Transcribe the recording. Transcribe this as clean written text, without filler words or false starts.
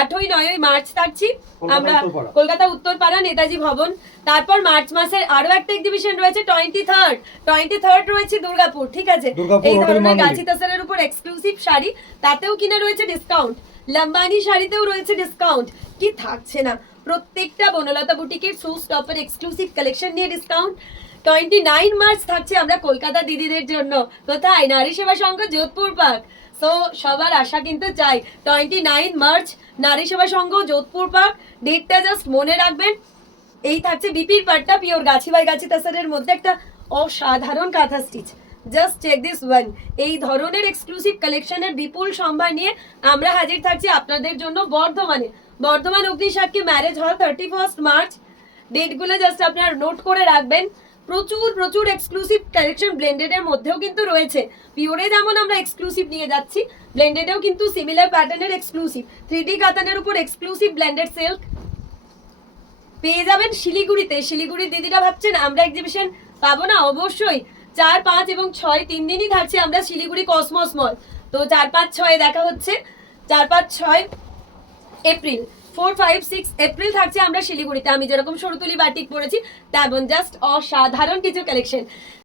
8ই 9ই March থাকছি আমরা কলকাতা উত্তরপাড়া নেতাজি ভবন। তারপর মার্চ মাসের আরো একটা এক্সিবিশন রয়েছে 23rd রয়েছে দুর্গাপুর, ঠিক আছে। এই ধরনের গাছি তাসারের উপর এক্সক্লুসিভ শাড়ি, তাতেও কিনা রয়েছে ডিসকাউন্ট, লম্বানি শাড়িতেও রয়েছে ডিসকাউন্ট, কি থাকছে না। প্রত্যেকটা বনলতা বুটিকের শু স্টপের এক্সক্লুসিভ কালেকশন নিয়ে ডিসকাউন্ট। 29 মার্চ থাকছে আমরা কলকাতা দিদিদের জন্য, কোথায়? নারী সেবা সংঘ যোধপুর পার্ক। তো সবার আশা কিন্তু চাই 29 মার্চ নারী সেবা সংঘ যোধপুর পার্ক, ডেটটা জাস্ট মনে রাখবেন। এই থাকছে বিপির পাটটা পিওর গাছি বাই গাছি তাসারের মধ্যে একটা অসাধারণ kantha stitch, just check this one. এই ধরনের এক্সক্লুসিভ কালেকশনের বিপুল সম্ভার নিয়ে আমরা হাজির থাকছি আপনাদের জন্য বর্ধমানে, বর্ধমান অগ্নিসাক্ষী ম্যারেজ হল 31 মার্চ। ডেটগুলো জাস্ট আপনারা নোট করে রাখবেন। প্রচুর প্রচুর এক্সক্লুসিভ কালেকশন ব্লেন্ডেডের মধ্যেও কিন্তু রয়েছে। পিওরে যেমন আমরা এক্সক্লুসিভ নিয়ে যাচ্ছি, ব্লেন্ডেডেও কিন্তু সিমিলার প্যাটার্নের এক্সক্লুসিভ 3D কাতানের উপর এক্সক্লুসিভ ব্লেন্ডেড সিল্ক পেয়ে যাবেন শিলিগুড়িতে। শিলিগুড়ির দিদিরা ভাবছেন আমরা এক্সিবিশন পাবো না, অবশ্যই 4, 5 এবং 6 3 দিনই থাকছে আমরা শিলিগুড়ি কসমস মল। তো 4, 5, 6 দেখা হচ্ছে। 4, 5, 6 এপ্রিল, 4, 5, 6 এপ্রিল থাকছে আমরা শিলিগুড়িতে। আমি যেরকম সরুতুলি বাটিক পরেছি তেমন জাস্ট অসাধারণ কিছু কালেকশন।